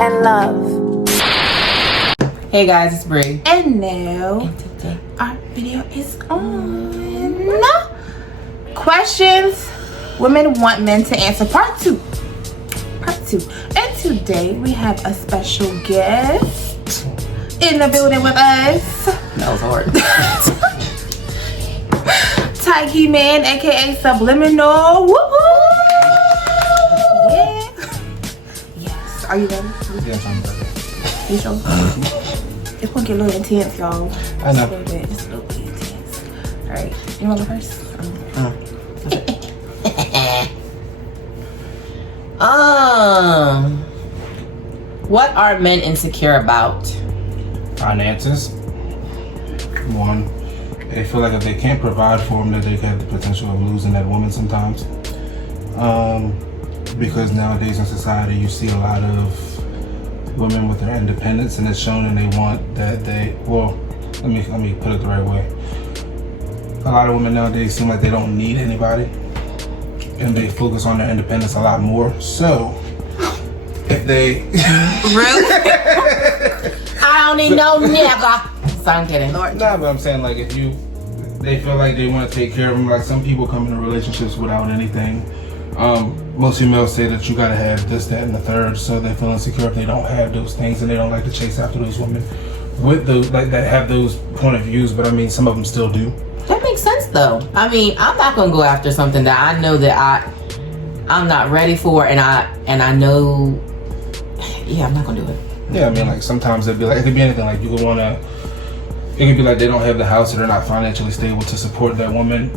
and love. Hey guys, it's Bree. And now our video is on. Questions women want men to answer, part two. And today we have a special guest in the building with us. That was hard. Tykee Mann, aka Subliminal. Woo-hoo! Yeah. Yes. Are you ready? Yes, I'm ready. You sure? It's gonna get a little intense, y'all. I know. Just a little bit intense. Alright. You wanna go first? What are men insecure about? Finances. One, they feel like if they can't provide for them, that they have the potential of losing that woman sometimes. Because nowadays in society, you see a lot of women with their independence, and it's shown, and they want that they. Well, let me put it the right way. A lot of women nowadays seem like they don't need anybody, and they focus on their independence a lot more. So, if they Really? I don't need no nigga. So I'm kidding. Lord. Nah, but I'm saying, like, if they feel like they want to take care of them. Like, some people come into relationships without anything. Most females say that you gotta have this, that, and the third, so they feel insecure if they don't have those things, and they don't like to chase after those women with those that have those point of views. But I mean, some of them still do. That makes sense though. I mean, I'm not gonna go after something that I know that I'm not ready for, and I know. Yeah, I'm not gonna do it. Yeah, I mean, like, sometimes it'd be like, it could be anything. Like, you could wanna. It could be like they don't have the house, or they're not financially stable to support that woman.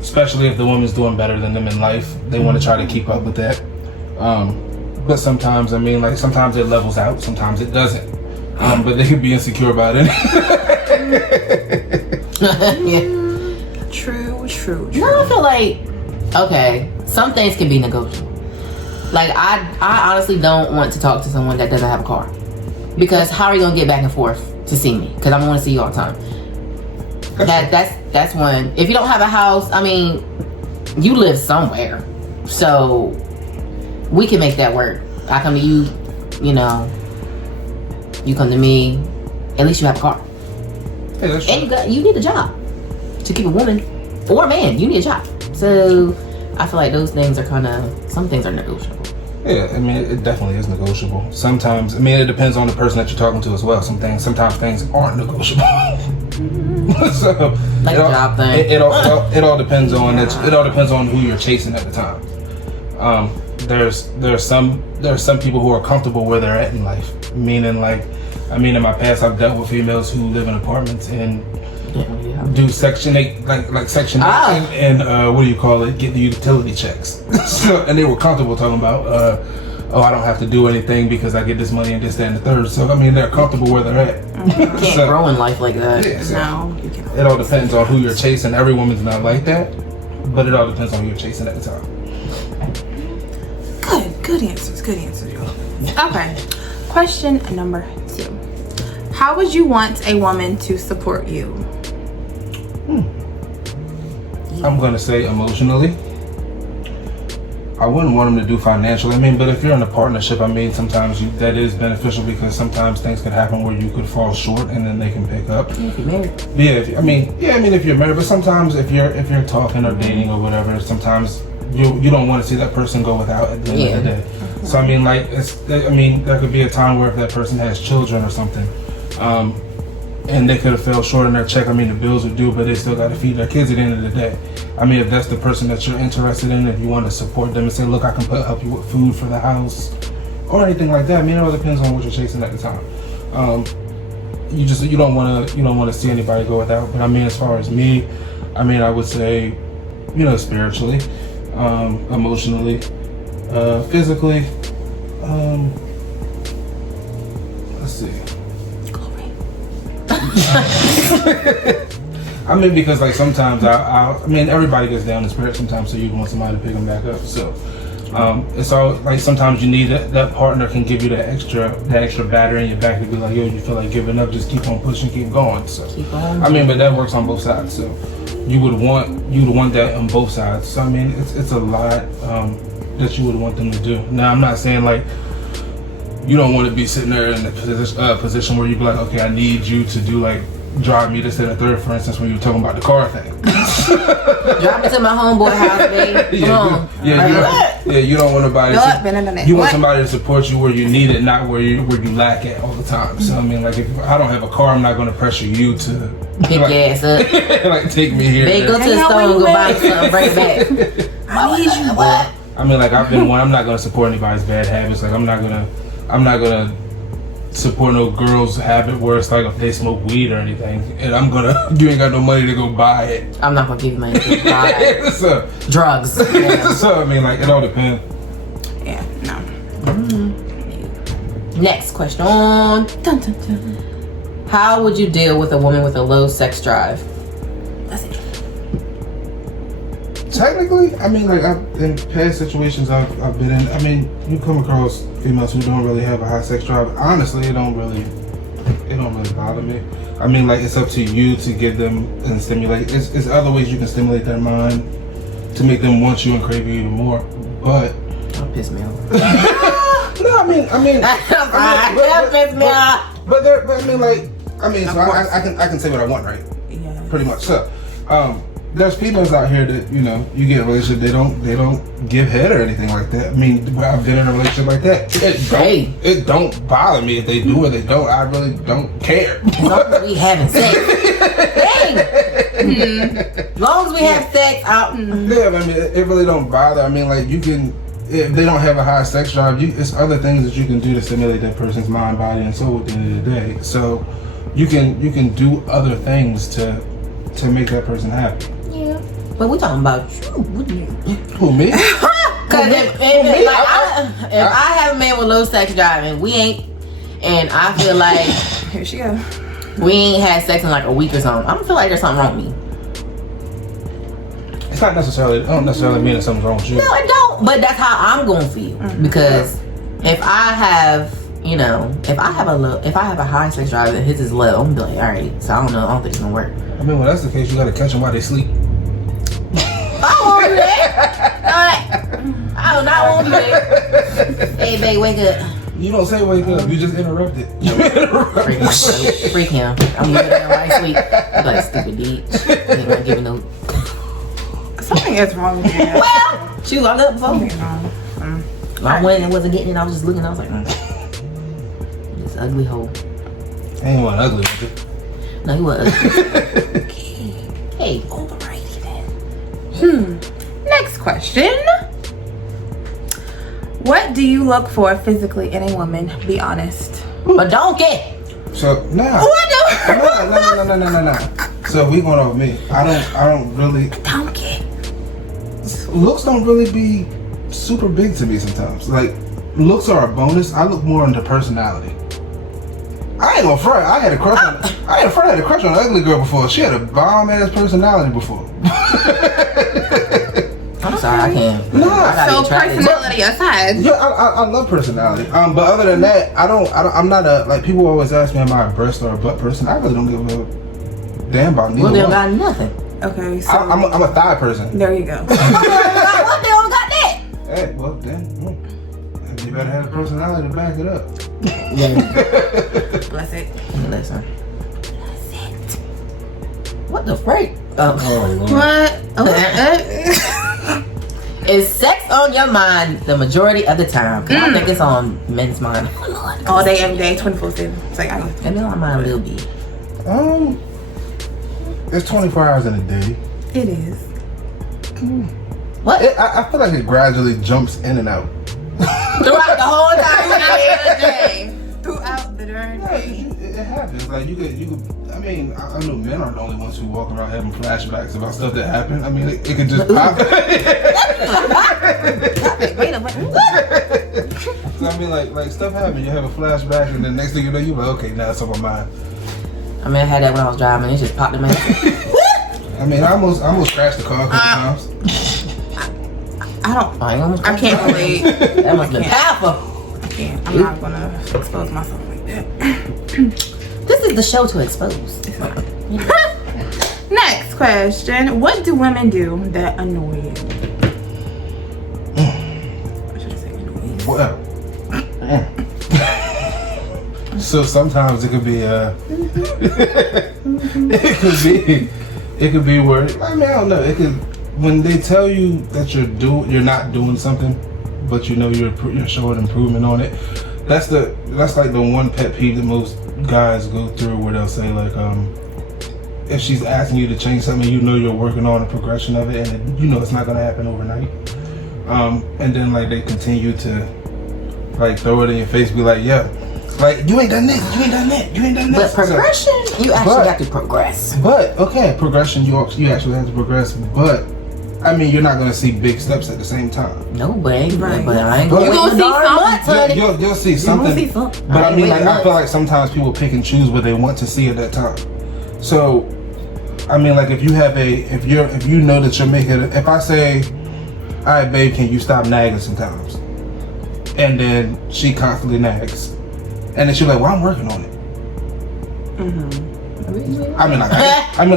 Especially if the woman's doing better than them in life, they want to try to keep up with that. But sometimes, I mean, like, sometimes it levels out, sometimes it doesn't. But they could be insecure about it. Yeah. True. No, I feel like, okay, some things can be negotiable. Like, I honestly don't want to talk to someone that doesn't have a car, because how are you gonna get back and forth to see me? Because I'm gonna want to see you all the time. That's one. If you don't have a house, I mean, you live somewhere, so we can make that work. I come to you, you know, you come to me. At least you have a car, and you need a job to keep a woman or a man. You need a job, so I feel like those things are some things are negotiable. Yeah, I mean, it definitely is negotiable. Sometimes, I mean, it depends on the person that you're talking to as well. Sometimes things aren't negotiable. So, like the job thing. It all depends on it. It all depends on who you're chasing at the time. There's some people who are comfortable where they're at in life. Meaning, like, I mean, in my past, I've dealt with females who live in apartments and do Section 8, like Section 8, and what do you call it? Get the utility checks. So, and they were comfortable talking about, I don't have to do anything because I get this money and this, that, and the third. So, I mean, they're comfortable where they're at. You can't grow in life like that. Yeah, so No, you can't. it all depends on who you're chasing. Every woman's not like that, but it all depends on who you're chasing at the time. Good answers, y'all. Okay. Question number 2. How would you want a woman to support you? I'm gonna say emotionally. I wouldn't want them to do financially. I mean, but if you're in a partnership, I mean, sometimes that is beneficial, because sometimes things could happen where you could fall short and then they can pick up. If you're married. Yeah, I mean, if you're married, but sometimes if you're talking or dating or whatever, sometimes you don't want to see that person go without at the end of the day. So I mean, like, there could be a time where if that person has children or something, and they could have fell short in their check. I mean, the bills are due, but they still got to feed their kids at the end of the day. I mean, if that's the person that you're interested in, if you want to support them and say, look, I can help you with food for the house or anything like that. I mean, it all depends on what you're chasing at the time. You don't want to see anybody go without. But I mean, as far as me, I mean, I would say, spiritually, emotionally, physically. Let's see. I mean, because, like, sometimes I mean, everybody gets down in spirit sometimes, so you want somebody to pick them back up. So it's all like, sometimes you need that partner can give you that extra battery in your back to be like, yo, you feel like giving up, just keep on pushing, keep going. So Keep on. I mean, but that works on both sides. So you would want that on both sides. So I mean, it's a lot that you would want them to do. Now, I'm not saying like you don't want to be sitting there in the position where you be like, okay, I need you to do like drive me this and the third, for instance, when you were talking about the car thing. Drive me to my homeboy house, baby. Come on. You don't want nobody. You want What? somebody to support you where you need it, not where you lack it all the time. So I mean, like if I don't have a car, I'm not going to pressure you to Pick your ass up. like take me here. They go to the store and go buy something, bring it back. I need you. What? I mean, like I've been one. I'm not going to support anybody's bad habits. Like I'm not gonna support no girl's habit where it's like if they smoke weed or anything, and you ain't got no money to go buy it. I'm not gonna give you money to buy it. So, Drugs. Yeah. so I mean, like it all depends. Yeah, no. Next question. Dun, dun, dun. How would you deal with a woman with a low sex drive? That's it. Technically, I mean, like in past situations I've been in, I mean, you come across females who don't really have a high sex drive. Honestly, it don't really bother me. I mean, like it's up to you to give them and stimulate. It's other ways you can stimulate their mind to make them want you and crave you even more. But Don't piss me off. no, I mean, Don't piss me off. But I mean, so I can say what I want, right? Yeah. Pretty much. So, there's females out here that you get in a relationship, they don't give head or anything like that. I mean, I've been in a relationship like that. It don't bother me if they do or they don't. I really don't care. As long as we having sex. Dang. As long as we have sex out. Yeah, I mean, it really don't bother. I mean, like you can. If they don't have a high sex drive, it's other things that you can do to stimulate that person's mind, body, and soul at the end of the day. So you can do other things to make that person happy. Yeah. But we're talking about you. Who, me? Because if I have a man with low sex drive and we ain't, and I feel like Here she go. we ain't had sex in like a week or something, I don't feel like there's something wrong with me. It don't necessarily mean that something's wrong with you. No, it don't. But that's how I'm going to feel. Because if I have, if I have a high sex drive and his is low, I'm gonna be like, all right. So I don't know. I don't think it's gonna work. I mean, when that's the case, you gotta catch them while they sleep. I won't do that. I do not want to do that. Hey, babe, wake up. You don't say wake up. You just interrupt it. Freak him. I'm looking at him while he sleep. He's like, stupid bitch. Ain't gonna give me no. Something is wrong with you. Well, she locked up before. Something wrong. I went and wasn't getting it. I was just looking. I was like, this ugly hoe. I ain't one ugly, was it? No, he was ugly. Hey. Overrated then. Next question. What do you look for physically in a woman? Be honest. A donkey. So nah. What No. So if we going over me, I don't really. Donkey. Looks don't really be super big to me sometimes. Like looks are a bonus. I look more into personality. I ain't gonna front. I had a crush on an ugly girl before. She had a bomb ass personality before. I'm sorry, I can't. Nah. So personality aside. Yeah, I love personality. But other than that, I'm not a like people always ask me am I a breast or a butt person. I really don't give a damn about neither Well, they one. don't got nothing. Okay, so I'm a thigh person. there you go. What they don't got that? Hey, well then, you better have a personality to back it up. Bless it. Listen. What the freak? Oh. What? Is sex on your mind the majority of the time? Cause I think it's on men's mind. All day, every day, 24/7. It's like I don't. And then on mine a little bit. It's 24 hours in a day. It is. What? I feel like it gradually jumps in and out. Throughout the whole time. Throughout the darn day. It happens. Like you could. I mean, I know men aren't the only ones who walk around having flashbacks about stuff that happened. I mean, it could just pop. Wait a minute. So I mean, like stuff happens. You have a flashback, and then next thing you know, you're like, okay, now it's on my mind. I mean, I had that when I was driving. It just popped in my head. I mean, I almost crashed the car a couple times. I can't relate. That must have been powerful. I'm not gonna expose myself like that. This is the show to expose. Next question. What do women do that annoy you? I should say annoy you. Well, So sometimes it could be it could be where, I mean, I don't know, it could, when they tell you that you're not doing something, but you know you're showing improvement on it. That's like the one pet peeve that most guys go through, where they'll say like, if she's asking you to change something, you know you're working on a progression of it, and you know it's not gonna happen overnight. And then like they continue to like throw it in your face, be like, yeah, like you ain't done this, you ain't done that, you ain't done this. But progression, you actually have to progress. But okay, progression, you actually have to progress. But I mean, you're not gonna see big steps at the same time. No way, Right. but I ain't But gonna you'll see something. You'll see something. But I mean, like, I feel like sometimes people pick and choose what they want to see at that time. So, I mean, like if you know that you're making it, if I say, all right, babe, can you stop nagging sometimes? And then she constantly nags, and then she's like, well, I'm working on it. I mean,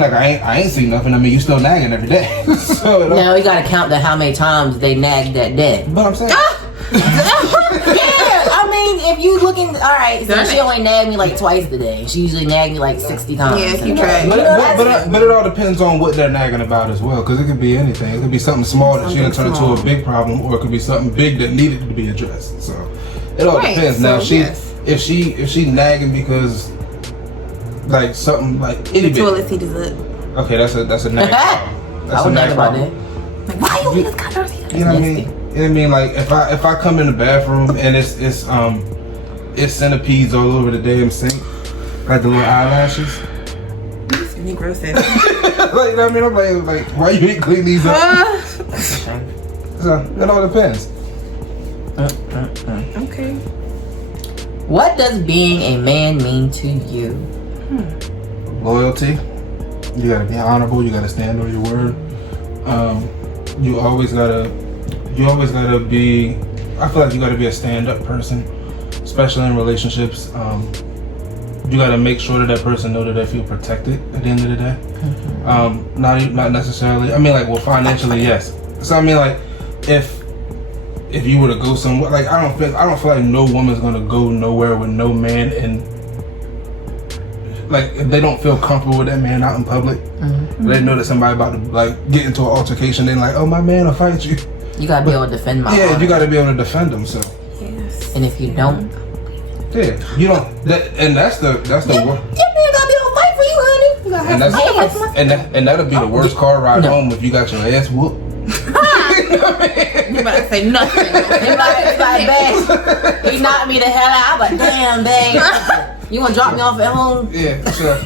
like I ain't seen nothing. I mean, you still nagging every day. So, no, you gotta count how many times they nagged that day. But I'm saying, Yeah, I mean, if you looking, all right, so she only nagged me like twice a day. She usually nagged me like 60 times. Yeah, if you try. but it all depends on what they're nagging about as well, because it could be anything. It could be something small that she done turned into a big problem, or it could be something big that needed to be addressed. So it all depends. So, Now, yes. if she nagging because like something like itty bitty. Toilet seat is up. Okay, that's a nag problem. I would nag about that. Like, why you always got toilet seat? You know what I mean? You know what I mean? Like if I come in the bathroom and it's centipedes all over the damn sink, like the little eyelashes. Negro said. Like, you know what I mean? I'm like, why you ain't clean these up? So it all depends. Okay. What does being a man mean to you? Loyalty. You gotta be honorable. You gotta stand on your word. You always gotta be. I feel like you gotta be a stand-up person, especially in relationships. You gotta make sure that person know that they feel protected at the end of the day. Not necessarily. I mean, like, well, financially, yes. So I mean, like, if you were to go somewhere, like, I don't feel like no woman's gonna go nowhere with no man, and like if they don't feel comfortable with that man out in public, they know that somebody about to like get into an altercation, then like, oh, my man will fight you. You gotta be able to defend my honor. You gotta be able to defend them. So Yes. And if you don't, you don't. That's the worst. your man gotta be able to fight for you, honey. You gotta have some hands. And that'll be the worst car ride home if you got your ass whooped. You about to say nothing. He like, babe, he knocked me the hell out. I'm like, damn, babe. You wanna drop me off at home? Yeah, sure.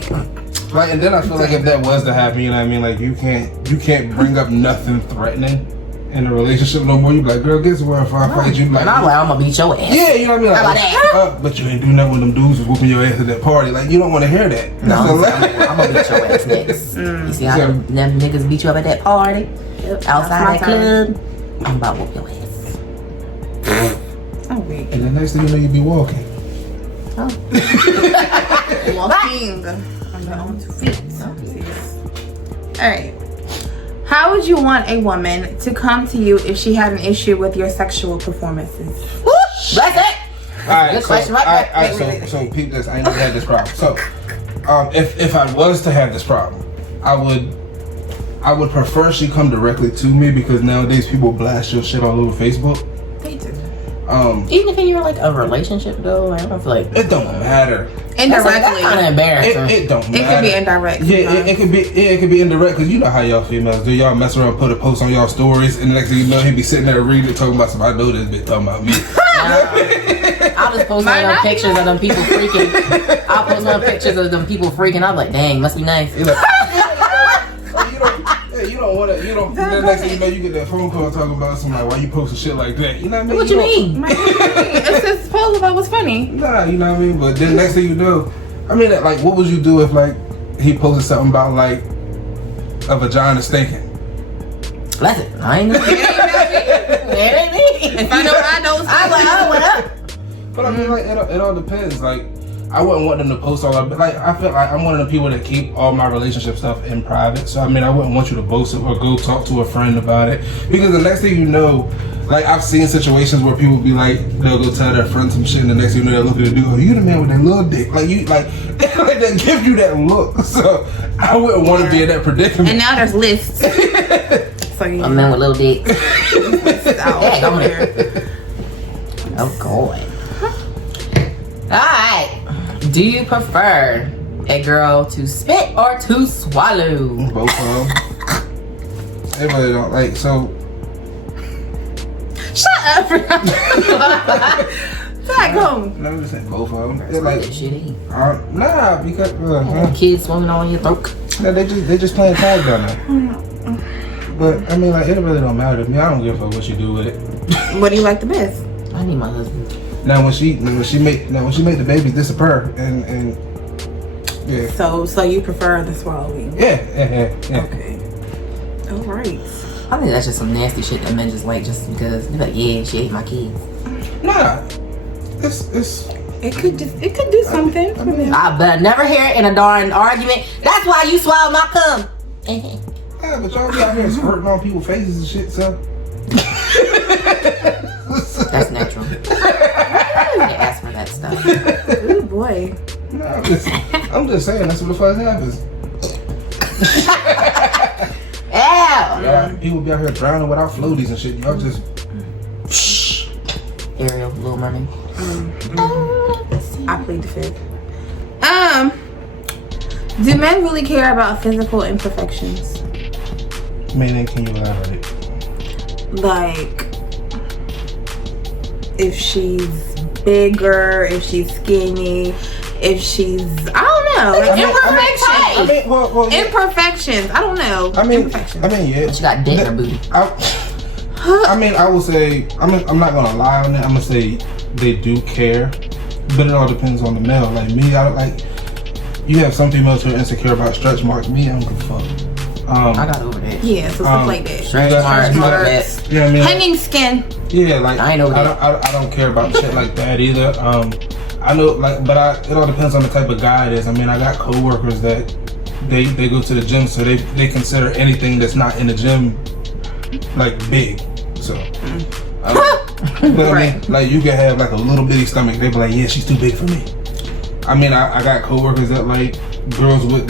Like, and then I feel like if that was to happen, you know what I mean? Like, you can't bring up nothing threatening in a relationship no more. You be like, girl, guess what? If I fight you, like, And I'm like, I'm gonna beat your ass. yeah, you know what I mean? Like, How about that? but you ain't do nothing when them dudes was whooping your ass at that party. Like, you don't want to hear that. No, That's the I'm gonna beat your ass next. You see how them niggas beat you up at that party? Outside that club? I'm about to whoop your ass. Oh, wait. And the next thing you know, you be walking. Walking on your own 2 feet. Alright. How would you want a woman to come to you if she had an issue with your sexual performances? That's it. Alright, Good question, right? So peep this. I ain't never had this problem. So, if I was to have this problem, I would prefer she come directly to me, because nowadays people blast your shit all over Facebook. They do. Even if you're in like a relationship though, I don't feel like It don't matter. Indirectly. That's kind of embarrassing. It don't matter. It could be indirect. Yeah, it could be indirect, because you know how y'all females do. Y'all mess around, put a post on y'all stories, and the next thing you know, he be sitting there reading it, talking about something. I know this bitch talking about me. I'll just post one of them pictures of them people freaking. I'll post one of them pictures of them people freaking. I'm like, dang, must be nice. You're like, you don't want to. You don't. The next thing you know, you get that phone call talking about somebody. Why you posting shit like that? You know what I mean? What you mean? It's just supposed about what's funny. Nah, you know what I mean. But then next thing you know, I mean, like, what would you do if like he posted something about like a vagina stinking? That's it. I ain't know. It ain't me. If I know, I know. I'm like, oh, what up? But I mean, like, it all depends. Like, I wouldn't want them to post all of it. Like, I feel like I'm one of the people that keep all my relationship stuff in private. So, I mean, I wouldn't want you to boast it or go talk to a friend about it. Because the next thing you know, like, I've seen situations where people be like, they'll go tell their friends some shit, and the next thing you know, they're looking at the dude, oh, you the man with that little dick. Like, you, like they give you that look. So, I wouldn't want to be in that predicament. And now there's lists. So, A man with little dick. out on there. Oh, God. Alright. Do you prefer a girl to spit or to swallow? Both of them. Everybody don't like, so. Shut up. Back home. No, I'm just saying both of them. That's They're like, that shit ain't. nah, because Kids swimming on your throat. no, they just playing tag down there. But I mean, like, it really don't matter to me. I don't give a fuck what you do with it. What do you like the best? I need my husband. Now when she make the babies disappear and yeah. So you prefer the swallowing? Yeah. Okay. All right. I think that's just some nasty shit that men just like just because they're like, yeah, she ate my kids. Nah, it's. It could do something. I mean, I but never hear it in a darn argument. That's why you swallow my cum. yeah, but y'all be out here squirting on people's faces and shit, so. That's natural. They ask for that stuff. Oh boy. No, I'm just saying that's what the fuck happens. Ew. Yeah, people be out here drowning without floaties and shit. Y'all just. Ariel, Little Mermaid. I plead the fifth. Do men really care about physical imperfections? Meaning, can you elaborate? Like, if she's bigger, if she's skinny, if she's, I don't know, like imperfections. Yeah. Imperfections. I don't know. Imperfections. Yeah. She got dick in her booty. I will say, I'm not gonna lie on that. I'm gonna say they do care, but it all depends on the male. Like me, you have some females who are insecure about stretch marks. Me, I don't give a fuck. I got over that. Yeah, so stuff like that. Stretch marks. Yeah, I mean, hanging skin. Yeah, like I ain't over that. I don't care about shit like that either. I know, like, but it all depends on the type of guy it is. I mean, I got coworkers that they go to the gym, so they consider anything that's not in the gym like big. So, but I mean, like, you can have like a little bitty stomach. They be like, yeah, she's too big for me. I mean, I got coworkers that like girls with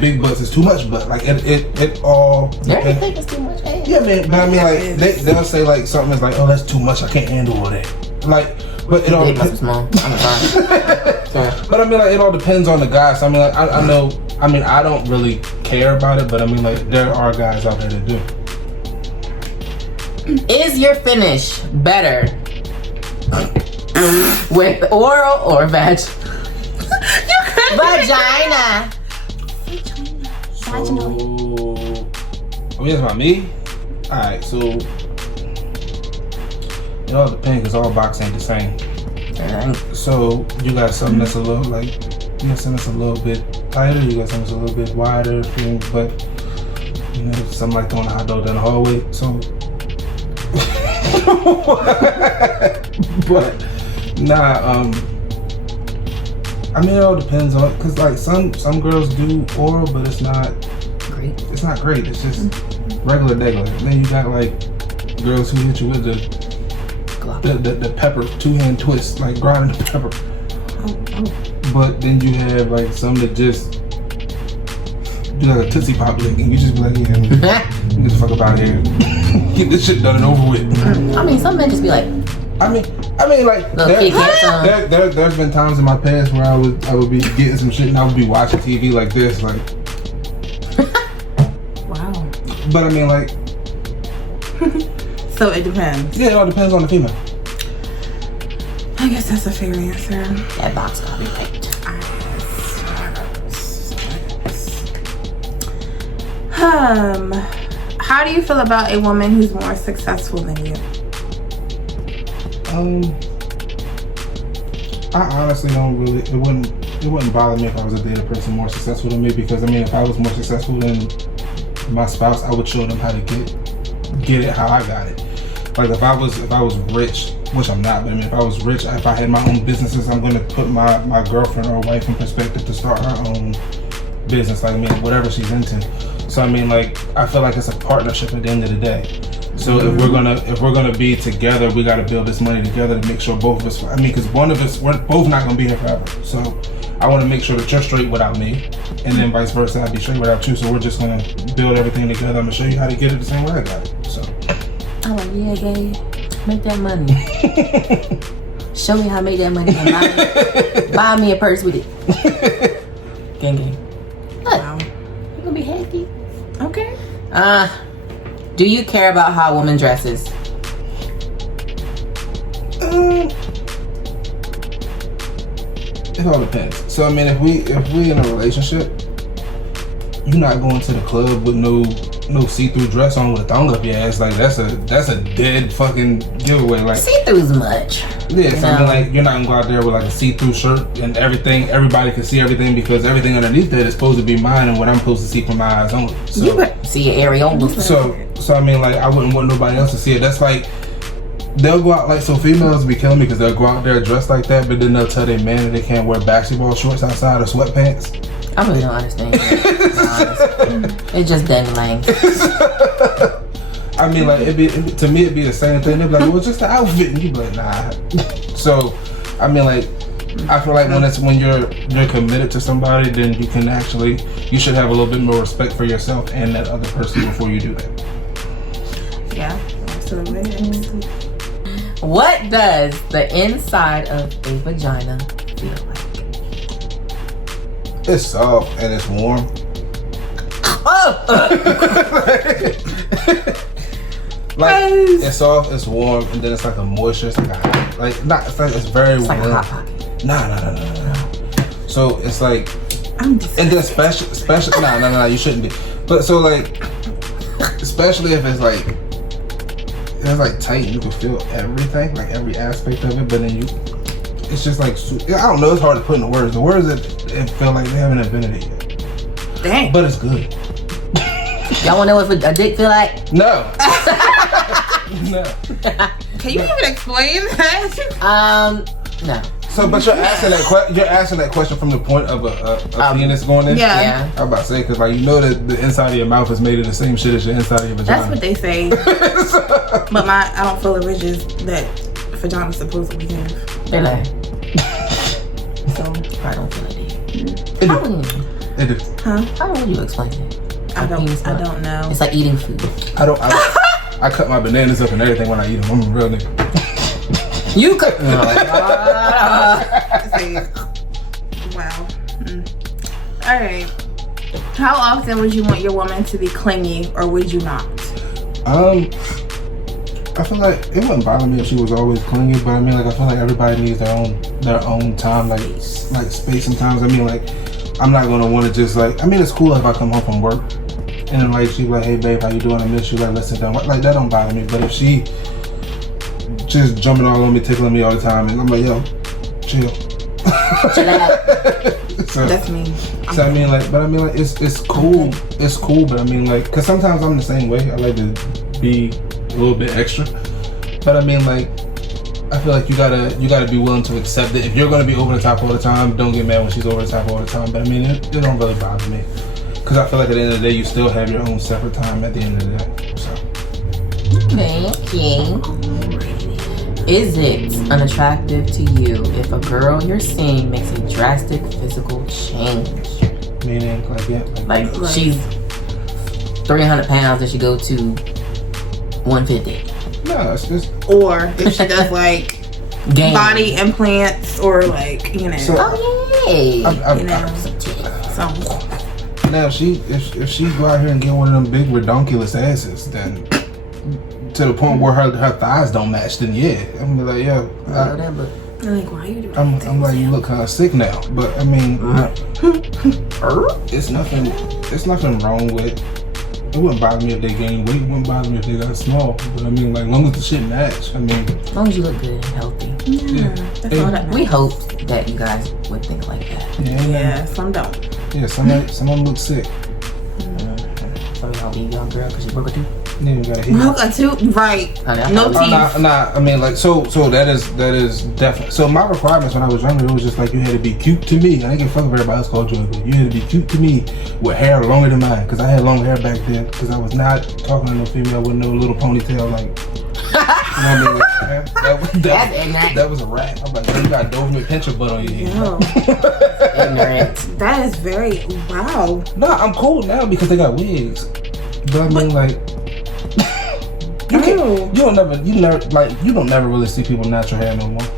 big butts is too much butt. Like it all. They think it's too much ass. Yeah, man. But I mean, like they'll say like something is like, oh, that's too much. I can't handle all that. Like, but it all. Must be small. I'm sorry. But I mean, like, it all depends on the guy. So I mean, like, I know. I mean, I don't really care about it, but I mean, like, there are guys out there that do. Is your finish better with oral or vag? Vagina. Oh, yes, about me? Alright, so it all depends because all box ain't the same. So you got something that's a little like, you got something that's a little bit tighter, you got something that's a little bit wider, but you know, something like throwing a hot dog down the hallway. So but nah, I mean, it all depends on, cause like some girls do oral, but it's not Great. It's not great. It's just regular degular. And then you got like girls who hit you with the pepper 2-hand twist, like grinding the pepper. But then you have like some that just do like a Tootsie Pop lick, and you just be like, yeah, get the fuck up out of here, get this shit done and over with. I mean, some men just be like, I mean, like there's been times in my past where I would be getting some shit and I would be watching TV like this, like. Wow. But I mean, like. So it depends. Yeah, it all depends on the female. I guess that's a fair answer. that box gotta be picked. How do you feel about a woman who's more successful than you? I honestly don't really. It wouldn't bother me if I was a date person more successful than me, because I mean, if I was more successful than my spouse, I would show them how to get it how I got it. Like if I was rich which I'm not, but I mean, if I was rich, if I had my own businesses, I'm gonna put my girlfriend or wife in perspective to start her own business, like, I mean, whatever she's into. So I mean, like, I feel like it's a partnership at the end of the day. So if we're gonna be together, we got to build this money together to make sure both of us. I mean, because one of us, we're both not gonna be here forever. So I want to make sure that you're straight without me, and then vice versa, I'll be straight without you. So we're just gonna build everything together. I'm gonna show you how to get it the same way I got it. So I'm like, yeah, babe, make that money. Show me how to make that money. Buy me a purse with it. Gang. Wow. You gonna be happy? Okay. Do you care about how a woman dresses? It all depends. So I mean, if we in a relationship, you're not going to the club with no see-through dress on with a thong up your ass. Like that's a dead fucking giveaway. Like See-through's much. Yeah, so I mean, like, you're not gonna go out there with like a see-through shirt and everything. Everybody can see everything because everything underneath that is supposed to be mine and what I'm supposed to see from my eyes only. So, You better see your areolas. so I mean, like, I wouldn't want nobody else to see it. That's like, they'll go out, like, so females be killing me because they'll go out there dressed like that, but then they'll tell their man that they can't wear basketball shorts outside or sweatpants. I really don't understand. It's just dangling. I mean, like, to me, it'd be the same thing. They'd be like, well, it's just the outfit. And you'd be like, nah. So, I mean, like, I feel like when you're committed to somebody, then you should have a little bit more respect for yourself and that other person before you do that. Yeah, absolutely. What does the inside of a vagina feel like? It's soft and it's warm. Like, it's soft, it's warm, and then it's like a moisture. It's like it's very It's like warm. a hot pocket. Nah. So it's like, and then especially, nah, you shouldn't be. But so like, especially if it's like tight, you can feel everything, like every aspect of it. But then it's just like, I don't know. It's hard to put into words. The words that it feel like they haven't invented it yet. Dang. But it's good. Y'all wanna know what a dick feel like? No. No. Can you even explain that? No. So, but you're asking that question from the point of a penis going in. Yeah. I'm about to say, because like, you know that the inside of your mouth is made of the same shit as your inside of your vagina. That's what they say. But I don't feel the ridges that vagina's supposedly have. They're like, So I don't feel like it. It is. huh? How would you explain it? I don't know. It's like eating food. I cut my bananas up and everything when I eat them. I'm a real nigga. You could. Wow. Alright. How often would you want your woman to be clingy, or would you not? I feel like it wouldn't bother me if she was always clingy, but I mean, like, I feel like everybody needs their own time, like space sometimes. I mean, like, I'm not gonna want to just like, I mean, it's cool if I come home from work and then like she's like, hey babe, how you doing? I miss you. Like, let's sit down. Like, that don't bother me. But if she just jumping all on me, tickling me all the time, and I'm like, yo, chill. Chill out. So, That's me. So I mean, like, it's cool. It's cool, but I mean, like, cause sometimes I'm the same way. I like to be a little bit extra, but I mean, like, I feel like you gotta be willing to accept it. If you're gonna be over the top all the time, don't get mad when she's over the top all the time. But I mean, it don't really bother me, cause I feel like at the end of the day, you still have your own separate time at the end of the day. So. Thank you. Is it unattractive to you if a girl you're seeing makes a drastic physical change? Meaning, like, yeah, Like she's 300 pounds and she go to 150. no, it's just. Or if she does like Game. body implants, or like, you know. So, Oh yay! You know. So now, if she go out here and get one of them big redonkulous asses, then to the point where her thighs don't match, then yeah, I'm gonna be like, yo, I'm like, why you doing I'm like, you look kind of sick now. But I mean, it's nothing wrong with. It wouldn't bother me if they gained weight. It wouldn't bother me if they got small. But I mean, like, long as the shit match. I mean, As long as you look good and healthy. Yeah, that's all that matters. We hope that you guys would think like that. Yeah, some don't. Yeah, some of them look sick. So y'all be a young girl because you broke a tooth. You gotta heat Milk up. a two, right? No teeth. Nah. I mean, like, so that is definitely. So my requirements when I was younger, it was just like you had to be cute to me. I didn't give a fuck if everybody else called you ugly. You had to be cute to me with hair longer than mine, because I had long hair back then. Because I was not talking to no female with no little ponytail, like. You know what I mean? That was a rat. I'm like, you got a Doberman pincher butt on your head. No. Ignorant. That is very wow. Nah, I'm cool now because they got wigs. But I mean, like, you don't never really see people natural hair no more.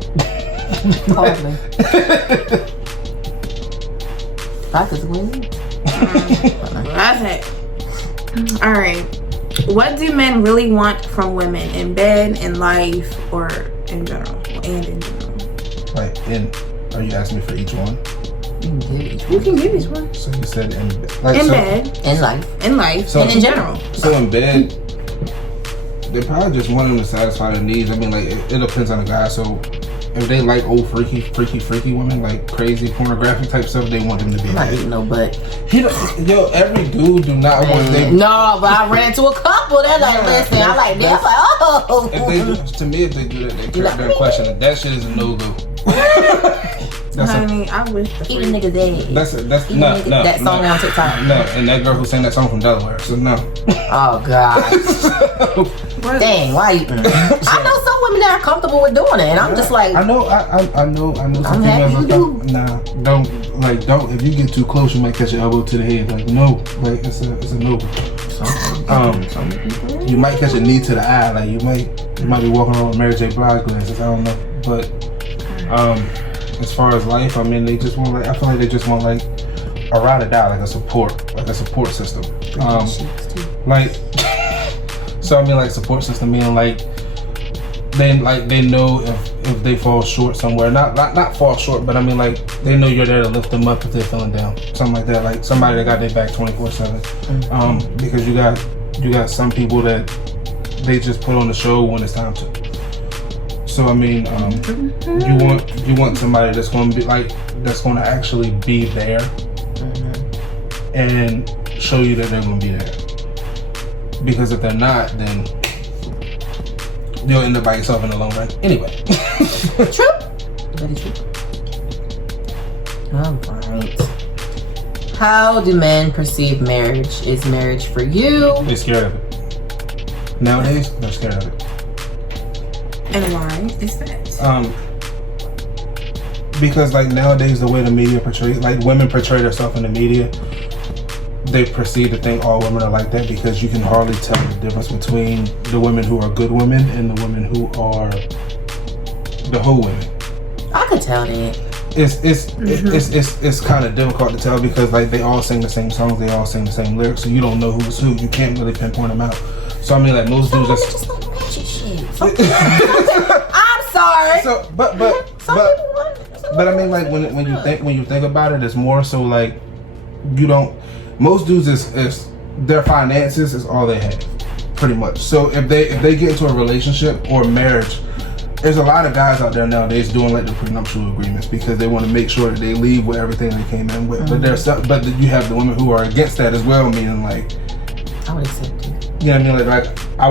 Hardly. That's a wig. That's it. All right. What do men really want from women in bed, in life, or in general? And in general. Like, are you asking me for each one? You can give each one. So you said in bed. Bed. In life. In life. So, and in general. So in bed, they probably just want them to satisfy their needs. I mean, like, it depends on the guy. So if they like old freaky women, like crazy pornographic type stuff, they want them to be. I'm not eating no butt. Every dude do not want them. No, but I ran into a couple. They're like, listen, I like that. I'm like, oh. If they do that, they correct their question. That shit is a no go. Honey, I wish the Eating niggas dead. That's no. That song on TikTok. No, and that girl who sang that song from Delaware. So no. Oh God. Dang, why you? I know some women that are comfortable with doing it, and I'm just like, I know some I'm happy you do. Nah, don't. If you get too close, you might catch your elbow to the head. Like, no, like it's a no. You might catch a knee to the eye. Like you might be walking around with Mary J. Blige glasses. I don't know, but as far as life, I mean, they just want I feel like they just want like a ride or die, like a support system. So I mean, like support system meaning like they know if they fall short somewhere, not fall short, but I mean like they know you're there to lift them up if they're feeling down, something like that, like somebody that got their back 24/7. Because you got some people that they just put on the show when it's time to. So I mean, you want somebody that's going to be that's going to actually be there and show you that they're going to be there. Because if they're not, then you'll end up by yourself in the long run. Anyway. True. That is true. All right. How do men perceive marriage? Is marriage for you? They're scared of it. Nowadays, they're scared of it. And why is that? Because like nowadays the way the media women portray themselves in the media, they proceed to think all women are like that because you can hardly tell the difference between the women who are good women and the women who are the whole women. I could tell that. It's kind of difficult to tell because like they all sing the same songs, they all sing the same lyrics, so you don't know who's who. You can't really pinpoint them out. So I mean, like most dudes just like ratchet shit. I'm sorry. So, but I mean, like when you think about it, it's more so like most dudes is their finances is all they have, pretty much. So if they get into a relationship or marriage, there's a lot of guys out there nowadays doing like the prenuptial agreements because they want to make sure that they leave with everything they came in with. But you have the women who are against that as well, meaning like I would accept it. You know what I mean? Like I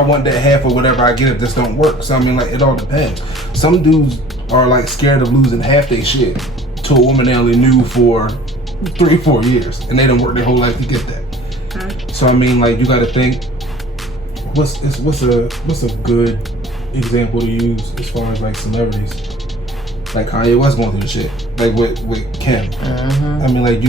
want that half or whatever I get if this don't work. So I mean, like it all depends. Some dudes are like scared of losing half their shit to a woman they only knew for 3-4 years, and they done work their whole life to get that. So I mean, like you got to think, what's a good example to use as far as like celebrities? Like Kanye West going through the shit, like with Kim. I mean, like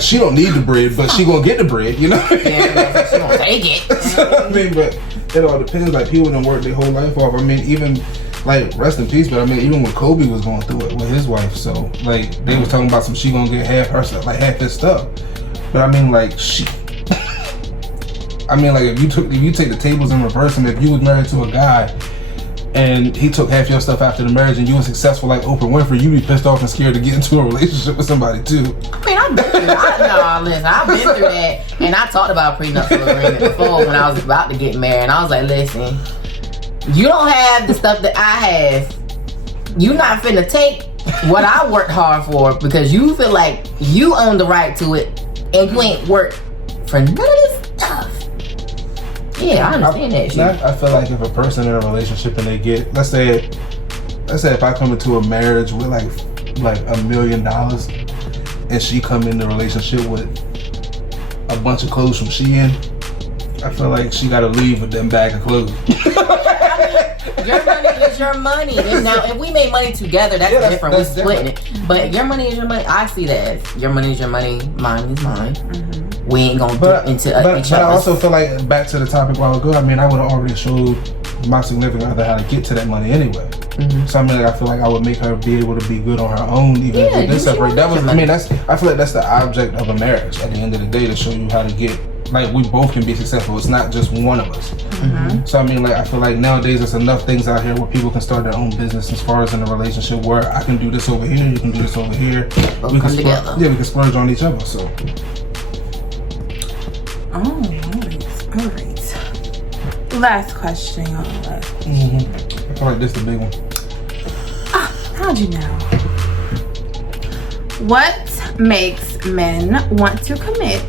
she don't need the bread, but she gonna get the bread, you know? Yeah, she gonna take it. So, I mean, but it all depends. Like people done work their whole life off. I mean, even like rest in peace, but I mean, even when Kobe was going through it with his wife, so like they was talking about she gonna get half her stuff, like half his stuff. But I mean, like if you take the tables in reverse, and if you was married to a guy and he took half your stuff after the marriage and you were successful like Oprah Winfrey, you'd be pissed off and scared to get into a relationship with somebody too. I mean, I've been through that. Listen, I've been through that, and I talked about prenuptial agreement before when I was about to get married, and I was like, listen, you don't have the stuff that I have. You not finna take what I worked hard for because you feel like you own the right to it, and you ain't worked for none of this stuff. Yeah, I understand that shit. I feel like if a person in a relationship and they get, let's say if I come into a marriage with like $1 million and she come in the relationship with a bunch of clothes from Shein, I feel like she gotta leave with them bag of clothes. Your money is your money. And now, if we make money together, that's different. We're splitting it. But your money is your money. I see that as your money is your money, mine is mine. Mm-hmm. We ain't gonna dip into each other. But I also feel like, back to the topic a while ago, I mean, I would have already showed my significant other how to get to that money anyway. Mm-hmm. So I mean, like, I feel like I would make her be able to be good on her own, even if we did separate. That was, I mean, I feel like that's the object of a marriage at the end of the day, to show you how to get, like, we both can be successful. It's not just one of us. Mm-hmm. So I mean, like, I feel like nowadays there's enough things out here where people can start their own business as far as in a relationship, where I can do this over here, you can do this over here. We can together. Yeah, we can splurge on each other. So. All right. Last question, y'all. Mm-hmm. I feel like this is the big one. How'd you know? What makes men want to commit,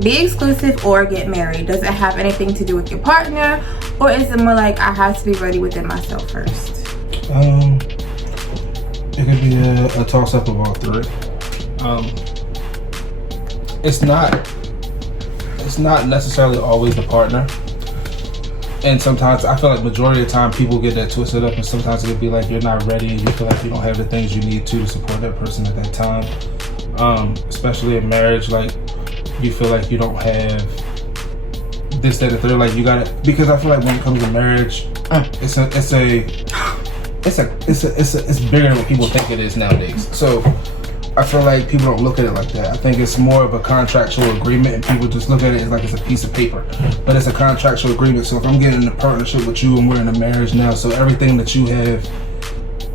be exclusive, or get married? Does it have anything to do with your partner, or is it more like I have to be ready within myself first? It could be a toss-up of all three. It's not necessarily always the partner. And sometimes I feel like majority of the time people get that twisted up, and sometimes it could be like you're not ready and you feel like you don't have the things you need to support that person at that time. Especially in marriage, like you feel like you don't have this, that, and third. Like you gotta, because I feel like when it comes to marriage, it's bigger than what people think it is nowadays. So I feel like people don't look at it like that. I think it's more of a contractual agreement, and people just look at it as like it's a piece of paper. But it's a contractual agreement. So if I'm getting in a partnership with you and we're in a marriage now, so everything that you have,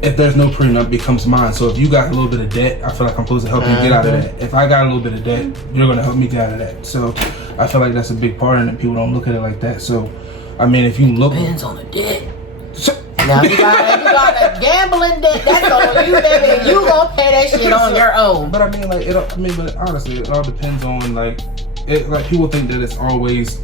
if there's no prenup, becomes mine. So if you got a little bit of debt, I feel like I'm supposed to help you get out of that. If I got a little bit of debt, you're going to help me get out of that. So I feel like that's a big part, and people don't look at it like that. So, I mean, if you look... Depends on the debt. Now, you got a gambling debt, that's on you, baby. You gonna pay that shit on your own. But I mean, like, but honestly, it all depends on, like people think that it's always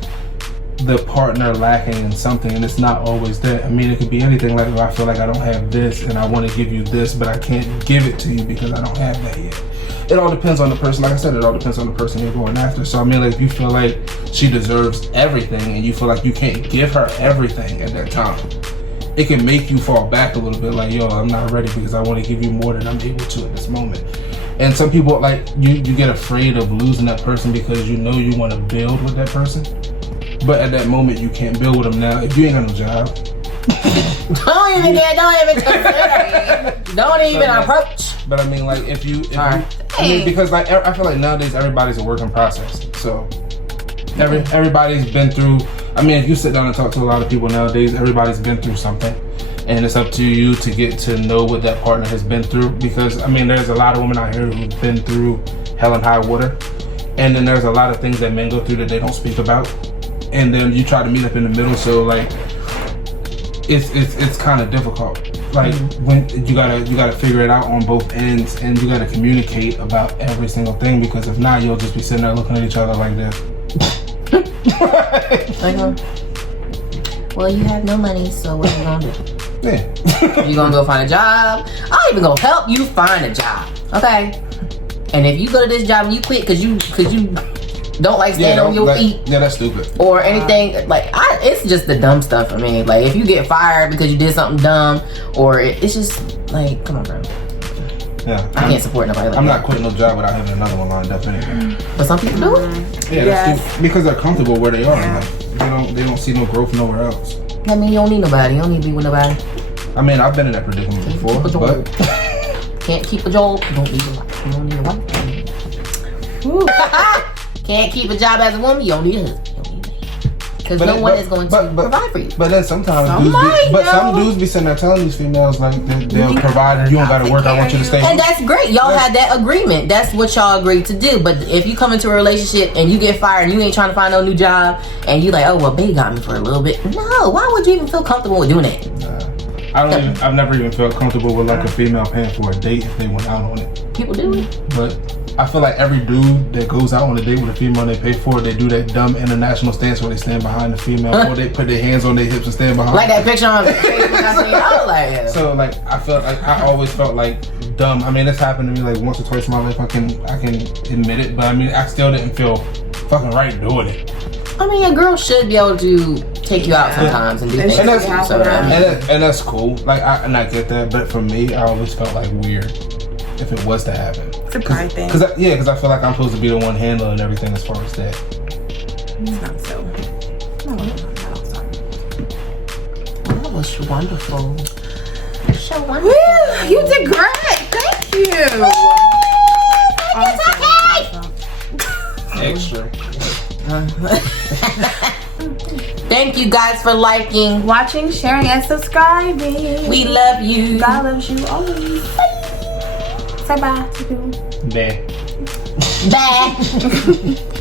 the partner lacking in something, and it's not always that. I mean, it could be anything. Like, I feel like I don't have this, and I want to give you this, but I can't give it to you because I don't have that yet. It all depends on the person. Like I said, it all depends on the person you're going after. So I mean, like, if you feel like she deserves everything, and you feel like you can't give her everything at that time, it can make you fall back a little bit, like, yo, I'm not ready because I want to give you more than I'm able to at this moment. And some people, like, you get afraid of losing that person because you know you want to build with that person, but at that moment you can't build with them. Now, if you ain't got no job, don't even consider, don't even approach. But I mean, like, because like I feel like nowadays everybody's a work in process. So everybody's been through. I mean, if you sit down and talk to a lot of people nowadays, everybody's been through something. And it's up to you to get to know what that partner has been through. Because, I mean, there's a lot of women out here who've been through hell and high water. And then there's a lot of things that men go through that they don't speak about. And then you try to meet up in the middle. So, like, it's kind of difficult. Like, when you gotta figure it out on both ends. And you gotta communicate about every single thing. Because if not, you'll just be sitting there looking at each other like this. Well, you have no money, so what are you gonna do? Yeah. You gonna go find a job? I'm even gonna help you find a job, okay? And if you go to this job and you quit because you don't like standing on your feet, yeah, that's stupid. Or anything like it's just the dumb stuff for me. Like if you get fired because you did something dumb, or it's just like, come on, bro. Yeah, I can't support nobody like that. I'm not quitting no job without having another one lined up anyway. But some people do it. Yeah, yes. Because they're comfortable where they are. Like, they don't see no growth nowhere else. I mean, you don't need nobody. You don't need to be with nobody. I mean, I've been in that predicament before, but can't keep a job. You don't need a wife. Can't keep a job as a woman. You don't need a husband. Because no one is going to provide for you. But then sometimes some dudes be sitting there telling these females like they'll provide. You don't got to work. I want you to stay. And that's great. Y'all had that agreement. That's what y'all agreed to do. But if you come into a relationship and you get fired and you ain't trying to find no new job and you like, oh well, babe got me for a little bit. No, why would you even feel comfortable with doing that? I've never even felt comfortable with like a female paying for a date if they went out on it. People do it. But I feel like every dude that goes out on a date with a female they pay for, they do that dumb international stance where they stand behind the female, or they put their hands on their hips and stand behind. Like that picture on Facebook. I like So like I felt like I always felt like dumb. I mean, this happened to me like once or twice in my life. I can admit it, but I mean, I still didn't feel fucking right doing it. I mean, a girl should be able to take you out sometimes and do things. And that's, so, and that's cool. Like I get that, but for me, I always felt like weird if it was to happen. It's a pride thing. Because I feel like I'm supposed to be the one handling everything as far as that. It's not so. No, that was wonderful. So wonderful. Woo, you did great. Thank you. Extra. Thank you guys for liking, Watching, sharing, and subscribing. we love you. God loves you always. Say bye to people. Nah. Bye.